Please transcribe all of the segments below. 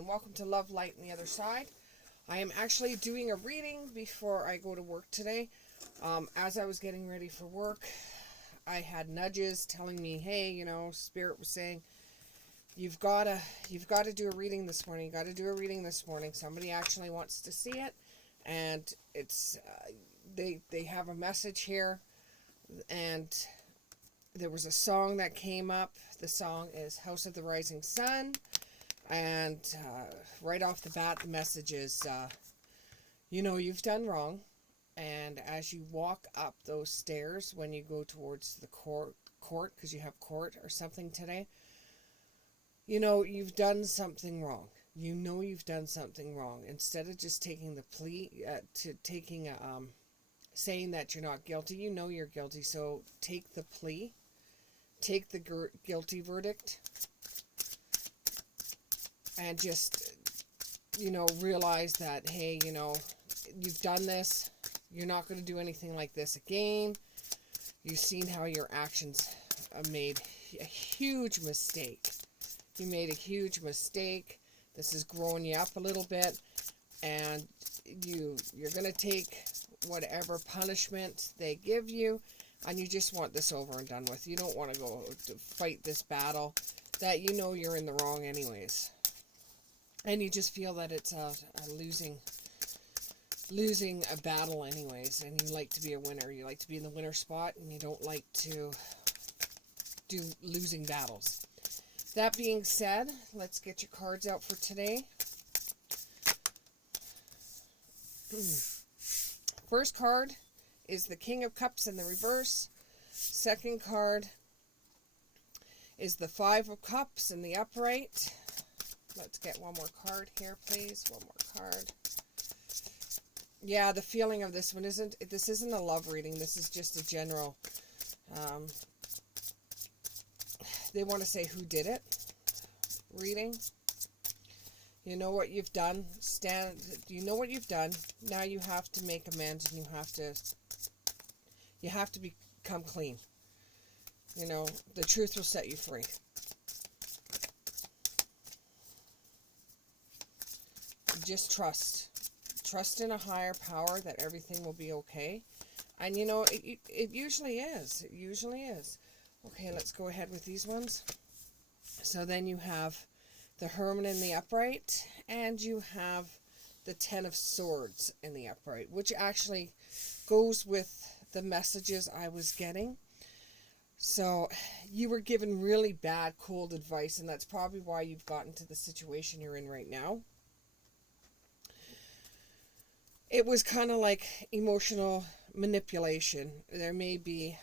and welcome to Love, Light, and the Other Side. I am actually doing a reading before I go to work today. As I was getting ready for work, I had nudges telling me, hey, Spirit was saying, you've got to do a reading this morning. You got to do a reading this morning. Somebody actually wants to see it, and it's they have a message here, and there was a song that came up. The song is House of the Rising Sun. And right off the bat, the message is, you've done wrong. And as you walk up those stairs, when you go towards the court, because you have court or something today, you've done something wrong. You've done something wrong. Instead of just taking the plea, saying that you're not guilty, you're guilty. So take the plea, take the guilty verdict, and just, realize that, hey, you've done this. You're not going to do anything like this again. You've seen how your actions made a huge mistake. You made a huge mistake. This is growing you up a little bit. And you're going to take whatever punishment they give you. And you just want this over and done with. You don't want to go to fight this battle that you're in the wrong anyways. And you just feel that it's a losing a battle anyways, and you like to be a winner. You like to be in the winner spot, and you don't like to do losing battles. That being said, let's get your cards out for today. First card is the King of Cups in the reverse. Second card is the Five of Cups in the upright. Let's get one more card here, please. One more card. Yeah, the feeling of this one isn't a love reading. This is just a general, they want to say who did it reading. You know what you've done. You know what you've done. Now you have to make amends, and you have to become clean. The truth will set you free. Just trust in a higher power that everything will be okay. And it usually is. It usually is. Okay, let's go ahead with these ones. So then you have the Hermit in the upright, and you have the Ten of Swords in the upright, which actually goes with the messages I was getting. So you were given really bad, cold advice, and that's probably why you've gotten to the situation you're in right now. It was kind of like emotional manipulation. There may be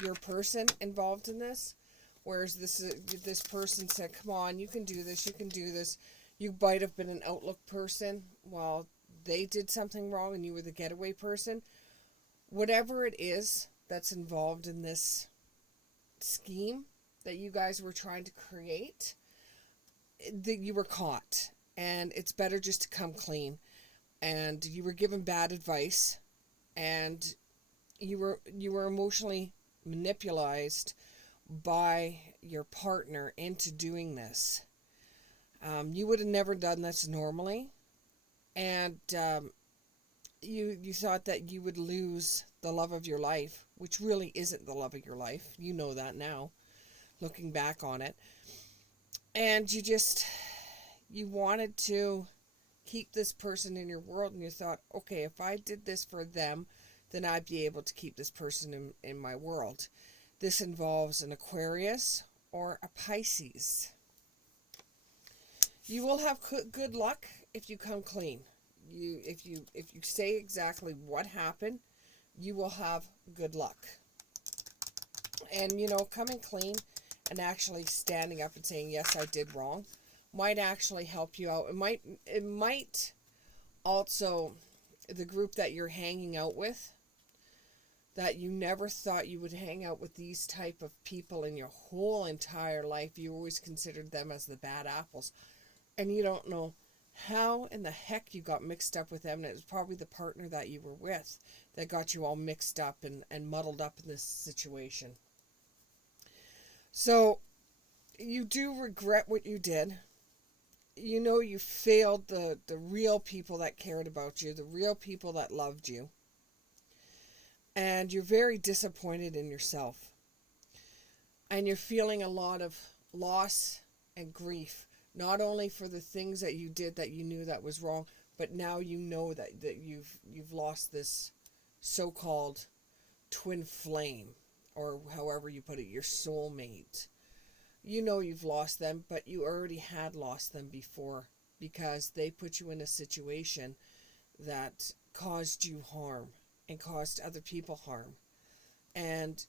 your person involved in this, whereas this person said, "Come on, you can do this. You can do this." You might have been an outlook person while they did something wrong, and you were the getaway person. Whatever it is that's involved in this scheme that you guys were trying to create, that you were caught, and it's better just to come clean. And you were given bad advice, and you were emotionally manipulated by your partner into doing this. You would have never done this normally, and you thought that you would lose the love of your life, which really isn't the love of your life. You know that now, looking back on it. And you wanted to keep this person in your world, and you thought, okay, if I did this for them, then I'd be able to keep this person in my world. This involves an Aquarius or a Pisces. You will have good luck if you come clean. If you say exactly what happened, you will have good luck. And coming clean and actually standing up and saying, yes, I did wrong, might actually help you out. It might also, the group that you're hanging out with, that you never thought you would hang out with these type of people in your whole entire life. You always considered them as the bad apples. And you don't know how in the heck you got mixed up with them. And it was probably the partner that you were with that got you all mixed up and muddled up in this situation. So you do regret what you did. You know you failed the real people that cared about you, the real people that loved you. And you're very disappointed in yourself. And you're feeling a lot of loss and grief, not only for the things that you did that you knew that was wrong, but now you know that you've lost this so-called twin flame, or however you put it, your soulmate. You know you've lost them, but you already had lost them before because they put you in a situation that caused you harm and caused other people harm. And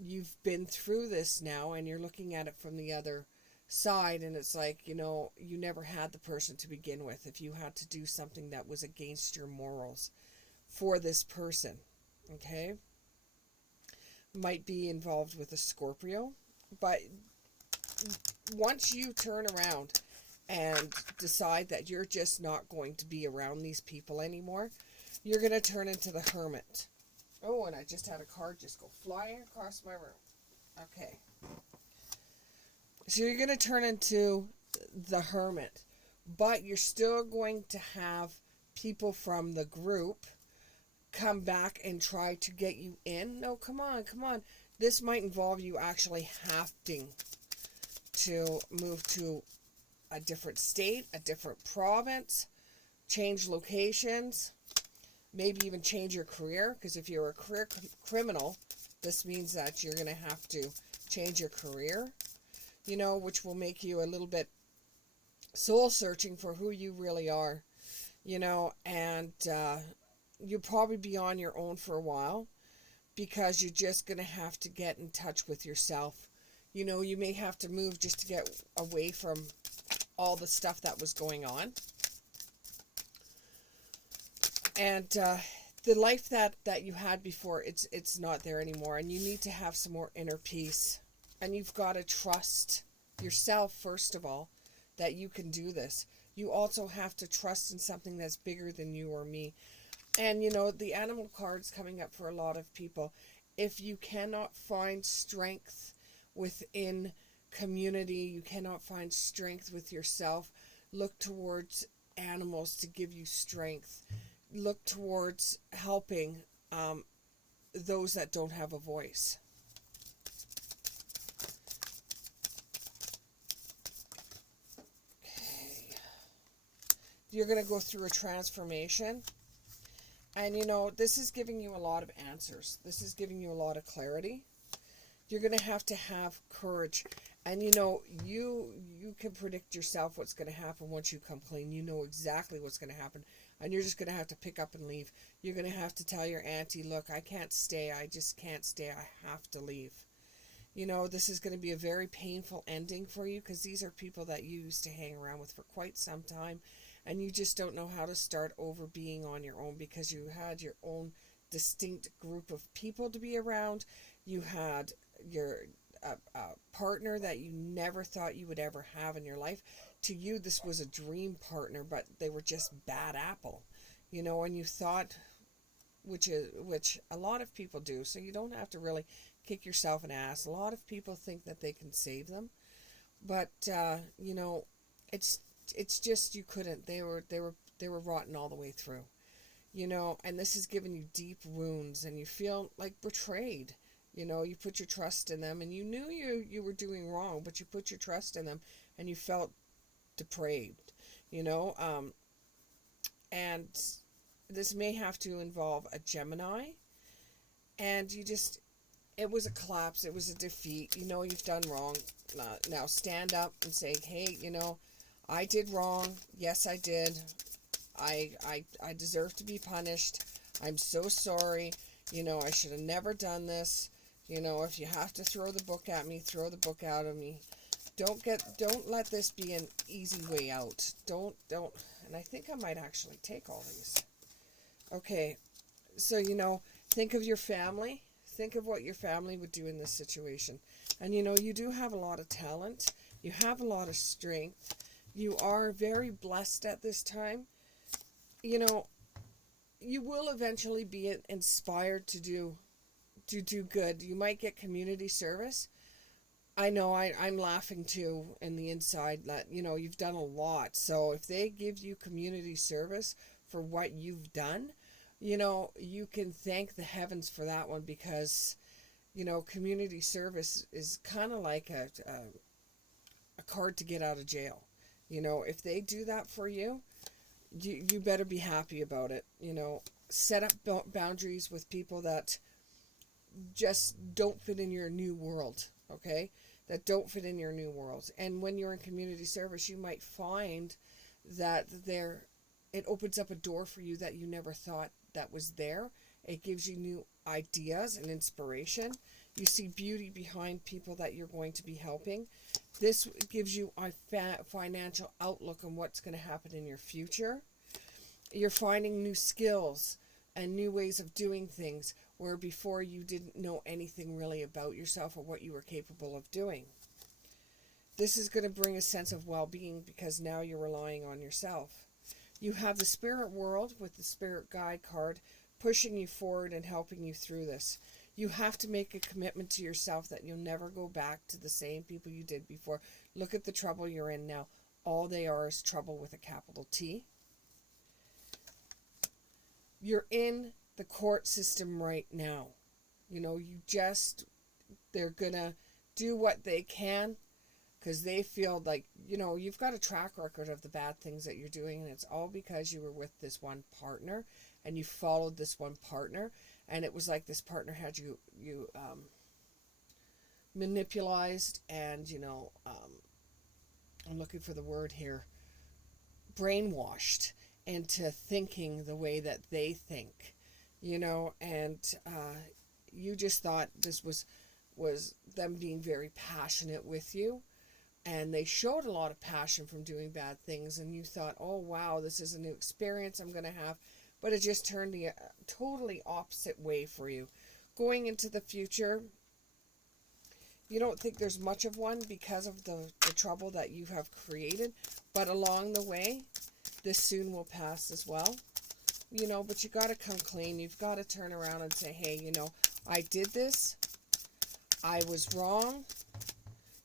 you've been through this now and you're looking at it from the other side, and it's like, you never had the person to begin with if you had to do something that was against your morals for this person. Okay? Might be involved with a Scorpio, but once you turn around and decide that you're just not going to be around these people anymore, you're going to turn into the Hermit. Oh, and I just had a card just go flying across my room. Okay. So you're going to turn into the Hermit, but you're still going to have people from the group come back and try to get you in. No, come on, come on. This might involve you actually having to move to a different state, a different province, change locations, maybe even change your career, because if you're a career criminal, this means that you're going to have to change your career, which will make you a little bit soul searching for who you really are, and you'll probably be on your own for a while because you're just going to have to get in touch with yourself. You may have to move just to get away from all the stuff that was going on. And the life that you had before, it's not there anymore. And you need to have some more inner peace. And you've got to trust yourself, first of all, that you can do this. You also have to trust in something that's bigger than you or me. And, the animal card's coming up for a lot of people. If you cannot find strength within community, you cannot find strength with yourself, look towards animals to give you strength. Look towards helping those that don't have a voice. Okay. You're going to go through a transformation. And, this is giving you a lot of answers. This is giving you a lot of clarity. You're going to have courage. And, you can predict yourself what's going to happen once you come clean. You know exactly what's going to happen. And you're just going to have to pick up and leave. You're going to have to tell your auntie, look, I can't stay. I just can't stay. I have to leave. This is going to be a very painful ending for you because these are people that you used to hang around with for quite some time. And you just don't know how to start over being on your own because you had your own distinct group of people to be around. You had your partner that you never thought you would ever have in your life. To you, this was a dream partner, but they were just bad apple, and you thought, which a lot of people do, so you don't have to really kick yourself in the ass. A lot of people think that they can save them, but it's just you couldn't. They were rotten all the way through, and this has given you deep wounds, and you feel like betrayed. You put your trust in them, and you knew you were doing wrong, but you put your trust in them, and you felt depraved, and this may have to involve a Gemini, and it was a collapse, it was a defeat, you've done wrong. Now stand up and say, hey, I did wrong, yes I did, I deserve to be punished, I'm so sorry, I should have never done this, if you have to throw the book at me, throw the book out of me. Don't let this be an easy way out. Don't, and I think I might actually take all these. Okay, so, think of your family. Think of what your family would do in this situation. And, you do have a lot of talent. You have a lot of strength. You are very blessed at this time. You will eventually be inspired to do good. You might get community service. I know I'm laughing too in the inside that, you know, you've done a lot. So if they give you community service for what you've done, you know, you can thank the heavens for that one because, you know, community service is kind of like a card to get out of jail. You know, if they do that for you, you better be happy about it. You know, set up boundaries with people that just don't fit in your new world, okay? That don't fit in your new world. And when you're in community service, you might find that it opens up a door for you that you never thought that was there. It gives you new ideas and inspiration. You see beauty behind people that you're going to be helping. This gives you a financial outlook on what's going to happen in your future. You're finding new skills and new ways of doing things where before you didn't know anything really about yourself or what you were capable of doing. This is going to bring a sense of well-being because now you're relying on yourself. You have the spirit world with the spirit guide card pushing you forward and helping you through this. You have to make a commitment to yourself that you'll never go back to the same people you did before. Look at the trouble you're in now. All they are is trouble with a capital T. You're in the court system right now. You know, they're going to do what they can because they feel like, you know, you've got a track record of the bad things that you're doing, and it's all because you were with this one partner and you followed this one partner, and it was like this partner had you manipulated and, you know, I'm looking for the word here, brainwashed into thinking the way that they think, you know, and you just thought this was them being very passionate with you, and they showed a lot of passion from doing bad things, and you thought, oh wow, this is a new experience I'm going to have, but it just turned the totally opposite way for you. Going into the future, you don't think there's much of one because of the trouble that you have created, but along the way, this soon will pass as well. You know, but you got to come clean. You've got to turn around and say, hey, you know, I did this. I was wrong.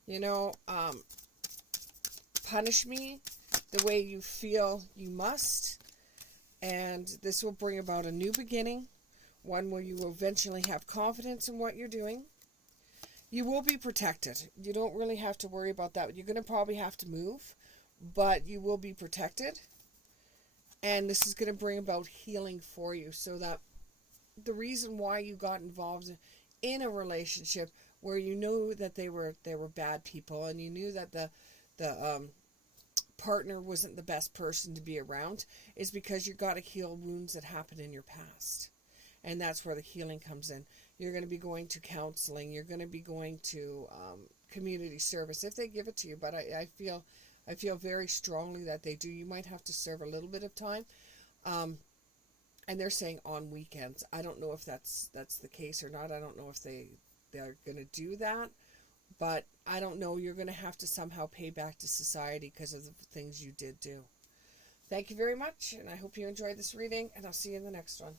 You know, punish me the way you feel you must. And this will bring about a new beginning, one where you will eventually have confidence in what you're doing. You will be protected. You don't really have to worry about that. You're going to probably have to move, but you will be protected. And this is going to bring about healing for you, so that the reason why you got involved in a relationship where you knew that they were bad people, and you knew that the partner wasn't the best person to be around, is because you got to heal wounds that happened in your past. And that's where the healing comes in. You're going to be going to counseling. You're going to be going to community service if they give it to you. But I feel very strongly that they do. You might have to serve a little bit of time. And they're saying on weekends. I don't know if that's the case or not. I don't know if they're going to do that. But I don't know. You're going to have to somehow pay back to society because of the things you did do. Thank you very much, and I hope you enjoyed this reading, and I'll see you in the next one.